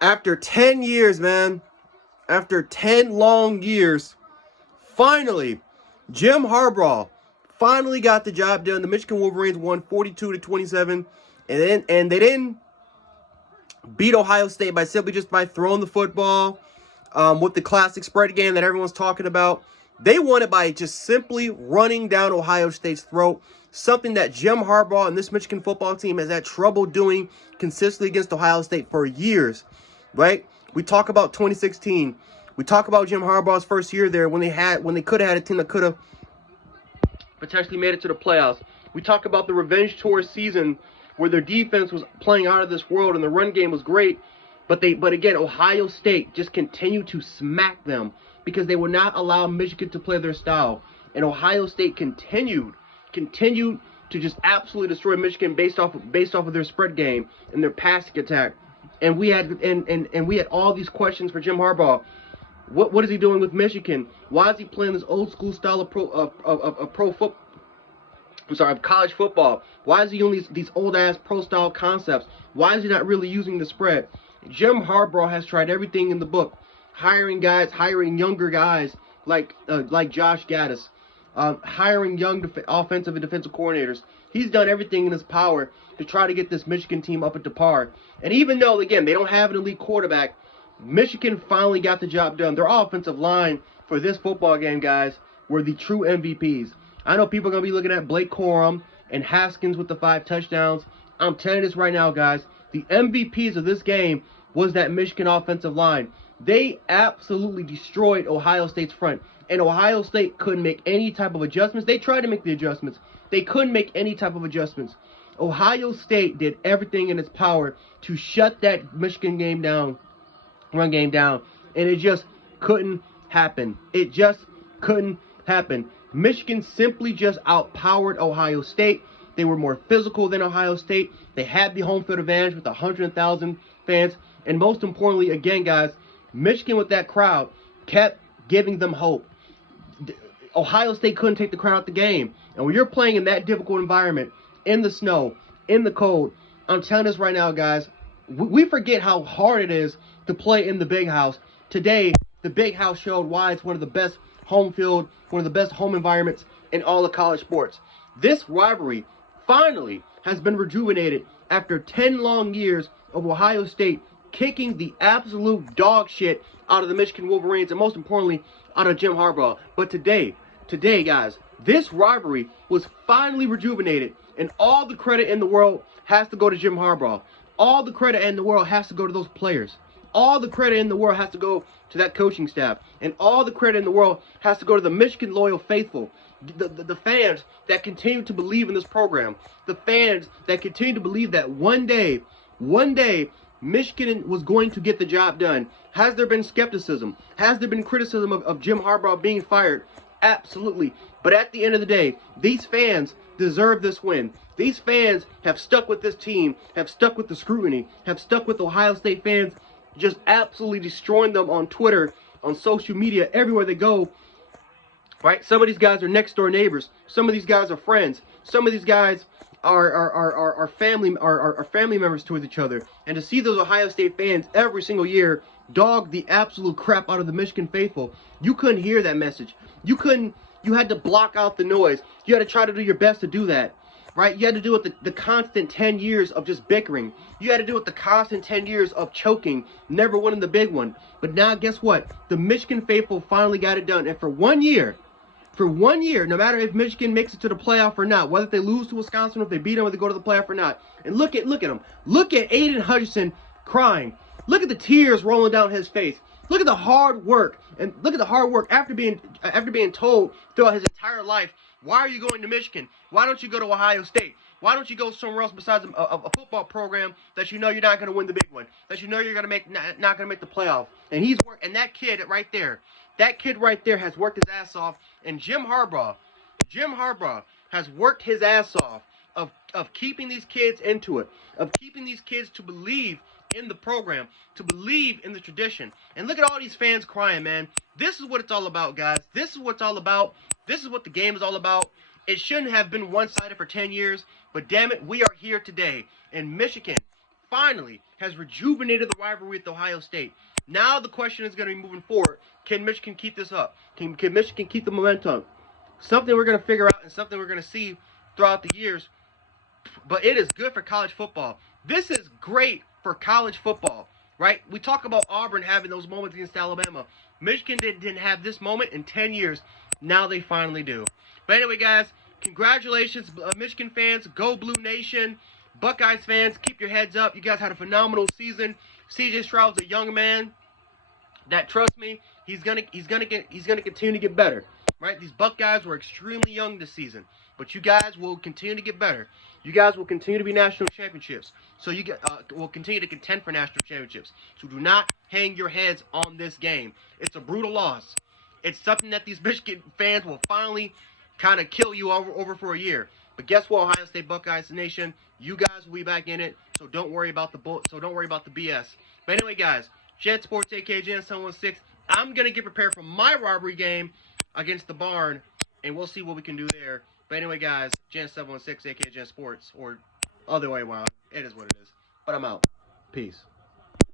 After 10 years, man, after 10 long years, finally, Jim Harbaugh finally got the job done. The Michigan Wolverines won 42-27, and they didn't beat Ohio State by simply just by throwing the football with the classic spread game that everyone's talking about. They won it by just simply running down Ohio State's throat, something that Jim Harbaugh and this Michigan football team has had trouble doing consistently against Ohio State for years, right? We talk about 2016. We talk about Jim Harbaugh's first year there when they could have had a team that could have potentially made it to the playoffs. We talk about the revenge tour season where their defense was playing out of this world and the run game was great, but again, Ohio State just continued to smack them because they would not allow Michigan to play their style. And Ohio State continued to just absolutely destroy Michigan based off of their spread game and their passing attack. And we had all these questions for Jim Harbaugh. What is he doing with Michigan? Why is he playing this old school style of college football? Why is he using these old ass pro style concepts? Why is he not really using the spread? Jim Harbaugh has tried everything in the book, hiring younger guys like Josh Gaddis, hiring young offensive and defensive coordinators. He's done everything in his power to try to get this Michigan team up at par. And even though, again, they don't have an elite quarterback, Michigan finally got the job done. Their offensive line for this football game, guys, were the true MVPs. I know people are going to be looking at Blake Corum and Haskins with the 5 touchdowns. I'm telling you this right now, guys. The MVPs of this game was that Michigan offensive line. They absolutely destroyed Ohio State's front. And Ohio State couldn't make any type of adjustments. They tried to make the adjustments. They couldn't make any type of adjustments. Ohio State did everything in its power to shut that Michigan game down, run game down, and it just couldn't happen. It just couldn't happen. Michigan simply just outpowered Ohio State. They were more physical than Ohio State. They had the home field advantage with 100,000 fans. And most importantly, again, guys, Michigan with that crowd kept giving them hope. Ohio State couldn't take the crowd out the game. And when you're playing in that difficult environment, in the snow, in the cold, I'm telling this right now, guys, we forget how hard it is to play in the Big House. Today, the Big House showed why it's one of the best home field, one of the best home environments in all of college sports. This rivalry finally has been rejuvenated after 10 long years of Ohio State kicking the absolute dog shit out of the Michigan Wolverines and most importantly, out of Jim Harbaugh. But today, guys, this rivalry was finally rejuvenated and all the credit in the world has to go to Jim Harbaugh. All the credit in the world has to go to those players. All the credit in the world has to go to that coaching staff. And all the credit in the world has to go to the Michigan loyal faithful. The fans that continue to believe in this program. The fans that continue to believe that one day, Michigan was going to get the job done. Has there been skepticism? Has there been criticism of Jim Harbaugh being fired? Absolutely. But at the end of the day, these fans deserve this win. These fans have stuck with this team, have stuck with the scrutiny, have stuck with Ohio State fans just absolutely destroying them on Twitter, on social media, everywhere they go. Right? Some of these guys are next door neighbors. Some of these guys are friends. Some of these guys are family members towards each other. And to see those Ohio State fans every single year dog the absolute crap out of the Michigan faithful, you couldn't hear that message. You had to block out the noise. You had to try to do your best to do that. Right? You had to do it the constant 10 years of just bickering. You had to do it the constant 10 years of choking, never winning the big one. But now, guess what? The Michigan faithful finally got it done. And for 1 year, no matter if Michigan makes it to the playoff or not, whether they lose to Wisconsin or if they beat them or they go to the playoff or not, and look at them. Look at Aiden Hutchinson crying. Look at the tears rolling down his face. Look at the hard work. And look at the hard work after being told throughout his entire life, why are you going to Michigan? Why don't you go to Ohio State? Why don't you go somewhere else besides a football program that you know you're not going to win the big one, that you know you're going to not going to make the playoff? And that kid right there has worked his ass off. And Jim Harbaugh has worked his ass off of keeping these kids into it, of keeping these kids to believe in the program, to believe in the tradition. And look at all these fans crying, man. This is what it's all about, guys. This is what it's all about. This is what the game is all about. It shouldn't have been one-sided for 10 years, but damn it, we are here today. And Michigan finally has rejuvenated the rivalry with Ohio State. Now the question is going to be moving forward, can Michigan keep this up? Can Michigan keep the momentum? Something we're going to figure out and something we're going to see throughout the years. But it is good for college football. This is great for college football, right? We talk about Auburn having those moments against Alabama. Michigan didn't have this moment in 10 years. Now they finally do. But anyway, guys, congratulations, Michigan fans. Go Blue Nation. Buckeyes fans, keep your heads up. You guys had a phenomenal season. C.J. Stroud's a young man that, trust me, he's gonna continue to get better. Right? These Buckeyes were extremely young this season, but you guys will continue to get better. You guys will continue to be national championships. So you will continue to contend for national championships. So do not hang your heads on this game. It's a brutal loss. It's something that these Michigan fans will finally kind of kill you over for a year. But guess what, Ohio State Buckeyes Nation? You guys will be back in it. So don't worry about the BS. But anyway, guys, Jet Sports, aka Jan 716. I'm gonna get prepared for my rivalry game against the Barn, and we'll see what we can do there. But anyway, guys, Jan 716, aka Jan Sports, or other way around. It is what it is. But I'm out. Peace.